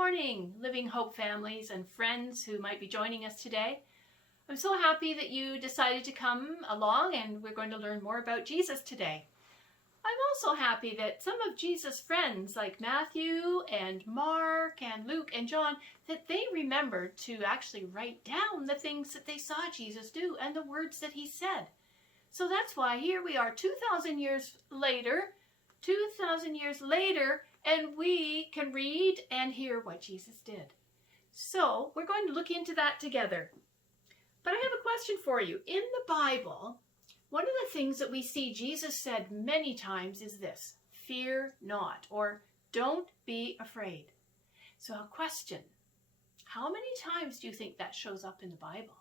morning, Living Hope families and friends who might be joining us today. I'm so happy that you decided to come along and we're going to learn more about Jesus today. I'm also happy that some of Jesus' friends like Matthew and Mark and Luke and John, that they remembered to actually write down the things that they saw Jesus do and the words that he said. So that's why here we are 2,000 years later, and we can read and hear what Jesus did. So we're going to look into that together. But I have a question for you. In the Bible, one of the things that we see Jesus said many times is this: fear not, or don't be afraid. So a question: how many times do you think that shows up in the Bible?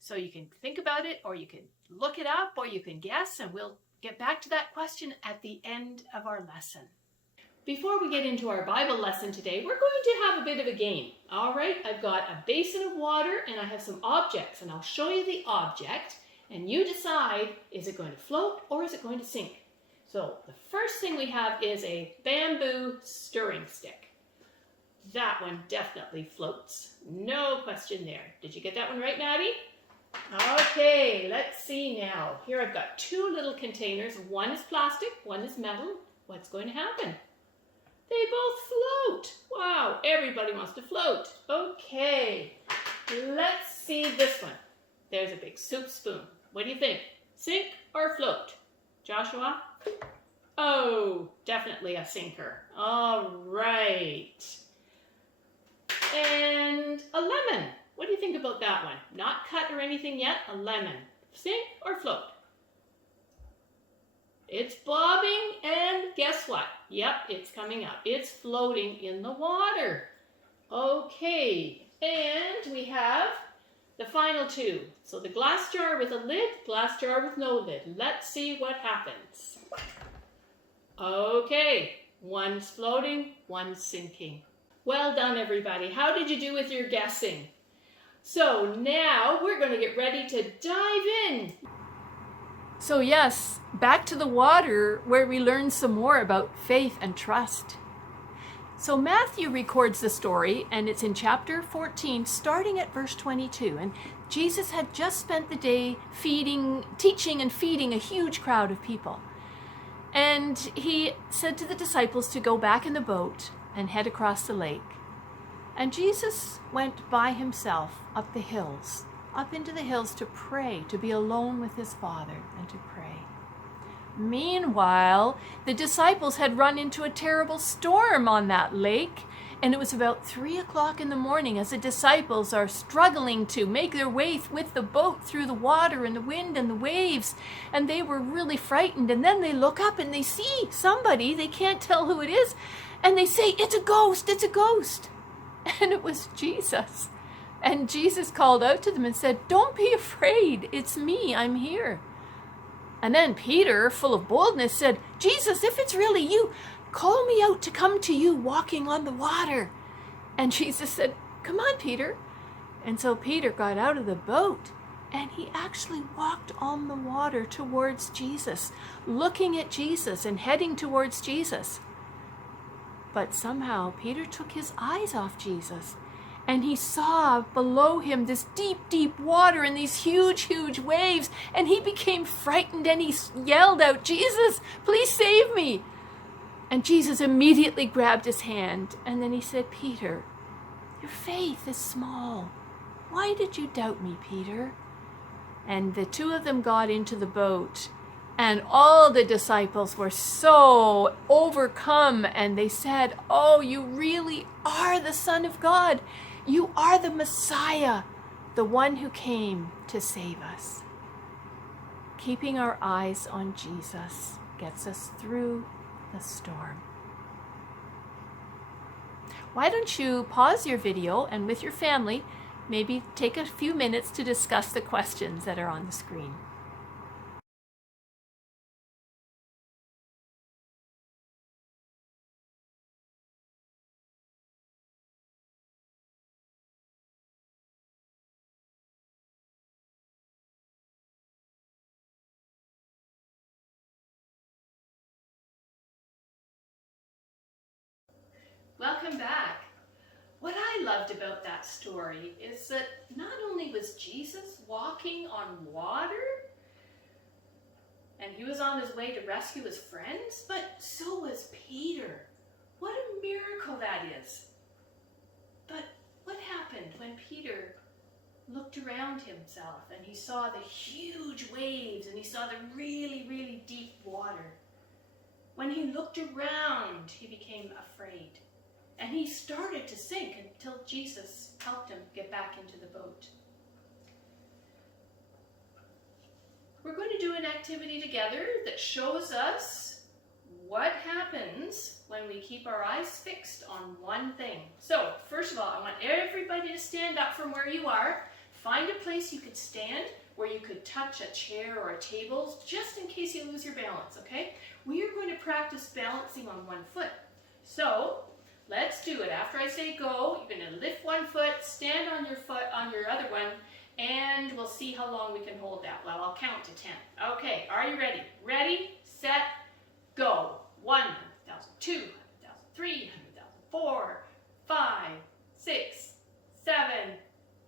So you can think about it, or you can look it up, or you can guess, and we'll get back to that question at the end of our lesson. Before we get into our Bible lesson today, we're going to have a bit of a game. All right, I've got a basin of water and I have some objects, and I'll show you the object and you decide, is it going to float or is it going to sink? So the first thing we have is a bamboo stirring stick. That one definitely floats. No question there. Did you get that one right, Maddie? Okay, let's see now. Here I've got two little containers. One is plastic, one is metal. What's going to happen? They both float. Wow, everybody wants to float. Okay, let's see this one. There's a big soup spoon. What do you think? Sink or float? Joshua? Oh, definitely a sinker. All right. And a lemon. What do you think about that one? Not cut or anything yet, a lemon. Sink or float? It's bobbing, and guess what? Yep, it's coming up. It's floating in the water. Okay, and we have the final two. So the glass jar with a lid, glass jar with no lid. Let's see what happens. Okay, one's floating, one's sinking. Well done, everybody. How did you do with your guessing? So now we're going to get ready to dive in. So yes, back to the water where we learn some more about faith and trust. So Matthew records the story, and it's in chapter 14, starting at verse 22. And Jesus had just spent the day teaching and feeding a huge crowd of people. And he said to the disciples to go back in the boat and head across the lake. And Jesus went by himself up into the hills to pray, to be alone with his Father and to pray. Meanwhile, the disciples had run into a terrible storm on that lake, and it was about 3 o'clock in the morning as the disciples are struggling to make their way with the boat through the water and the wind and the waves, and they were really frightened. And then they look up and they see somebody, they can't tell who it is, and they say, "It's a ghost, it's a ghost." And it was Jesus. And Jesus called out to them and said, "Don't be afraid. It's me. I'm here." And then Peter, full of boldness, said, "Jesus, if it's really you, call me out to come to you walking on the water." And Jesus said, "Come on, Peter." And so Peter got out of the boat and he actually walked on the water towards Jesus, looking at Jesus and heading towards Jesus. But somehow Peter took his eyes off Jesus, and he saw below him this deep, deep water and these huge, huge waves, and he became frightened and he yelled out, "Jesus, please save me." And Jesus immediately grabbed his hand, and then he said, "Peter, your faith is small. Why did you doubt me, Peter?" And the two of them got into the boat, and all the disciples were so overcome, and they said, "Oh, you really are the Son of God. You are the Messiah, the one who came to save us." Keeping our eyes on Jesus gets us through the storm. Why don't you pause your video and with your family, maybe take a few minutes to discuss the questions that are on the screen. Welcome back. loved about that story is that not only was Jesus walking on water, and he was on his way to rescue his friends, but so was Peter. What a miracle that is. But what happened when Peter looked around himself and he saw the huge waves and he saw the really, really deep water? When he looked around, he became afraid. And he started to sink until Jesus helped him get back into the boat. We're going to do an activity together that shows us what happens when we keep our eyes fixed on one thing. So, first of all, I want everybody to stand up from where you are. Find a place you could stand where you could touch a chair or a table, just in case you lose your balance, okay? We are going to practice balancing on one foot. So, let's do it. After I say go, you're going to lift one foot, stand on your foot on your other one, and we'll see how long we can hold that. Well, I'll count to 10. Okay, are you ready? Ready, set, go. 100,000, 200,000, 300,000, 4, 5, 6, 7,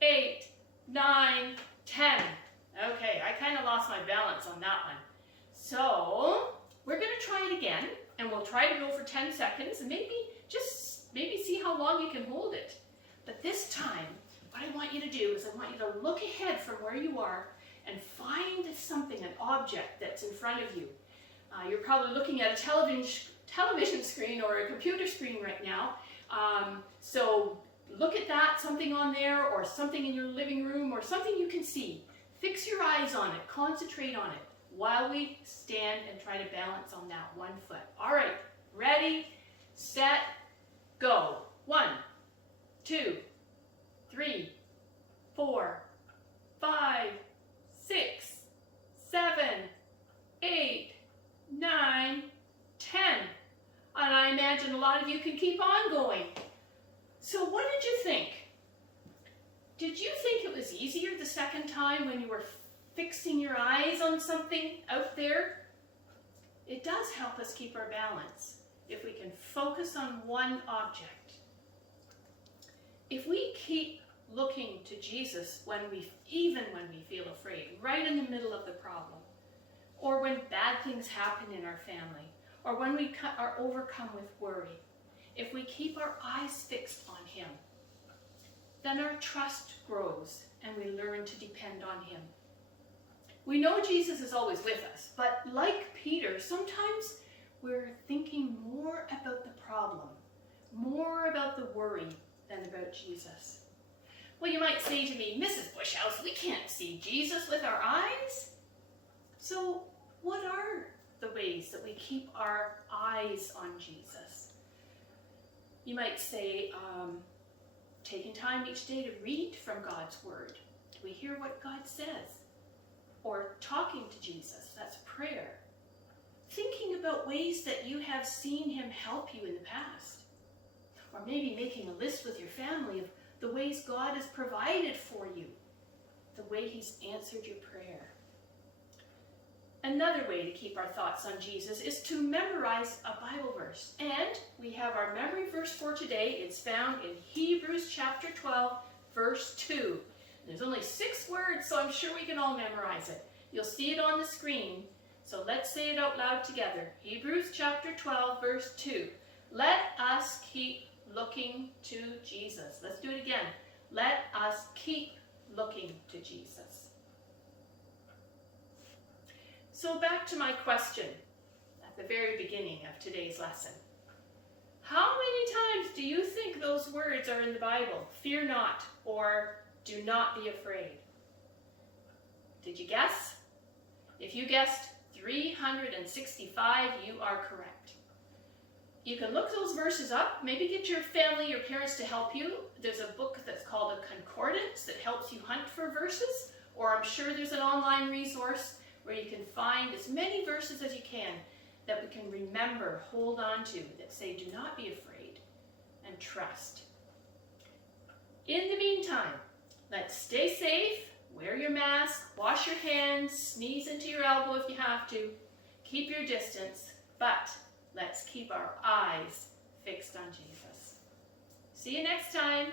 8, 9, 10. Okay, I kind of lost my balance on that one. So, we're going to try it again, and we'll try to go for 10 seconds, and maybe see how long you can hold it. But this time, what I want you to do is I want you to look ahead from where you are and find something, an object that's in front of you. You're probably looking at a television screen or a computer screen right now. So look at that, something on there, or something in your living room, or something you can see. Fix your eyes on it, concentrate on it, while we stand and try to balance on that one foot. All right, ready, set, go. 1, 2, 3, 4, 5, 6, 7, 8, 9, 10. And I imagine a lot of you can keep on going. So what did you think? Did you think it was easier the second time when you were fixing your eyes on something out there? It does help us keep our balance if we can focus on one object. If we keep looking to Jesus even when we feel afraid, right in the middle of the problem, or when bad things happen in our family, or when we are overcome with worry, if we keep our eyes fixed on him, then our trust grows and we learn to depend on him. We know Jesus is always with us, but like Peter, sometimes we're thinking more about the problem, more about the worry than about Jesus. Well, you might say to me, Mrs. Bushhouse, we can't see Jesus with our eyes. So what are the ways that we keep our eyes on Jesus? You might say, taking time each day to read from God's Word. Do we hear what God says? Or talking to Jesus, that's prayer. Thinking about ways that you have seen him help you in the past. Or maybe making a list with your family of the ways God has provided for you, the way he's answered your prayer. Another way to keep our thoughts on Jesus is to memorize a Bible verse. And we have our memory verse for today. It's found in Hebrews chapter 12, verse 2. There's only 6 words, so I'm sure we can all memorize it. You'll see it on the screen, so let's say it out loud together. Hebrews chapter 12, verse 2. Let us keep looking to Jesus. Let's do it again. Let us keep looking to Jesus. So back to my question at the very beginning of today's lesson. How many times do you think those words are in the Bible? Fear not, or do not be afraid. Did you guess? If you guessed 365, you are correct. You can look those verses up, maybe get your family, your parents to help you. There's a book that's called a concordance that helps you hunt for verses, or I'm sure there's an online resource where you can find as many verses as you can that we can remember, hold on to, that say, do not be afraid and trust. In the meantime, let's stay safe, wear your mask, wash your hands, sneeze into your elbow if you have to, keep your distance, but let's keep our eyes fixed on Jesus. See you next time.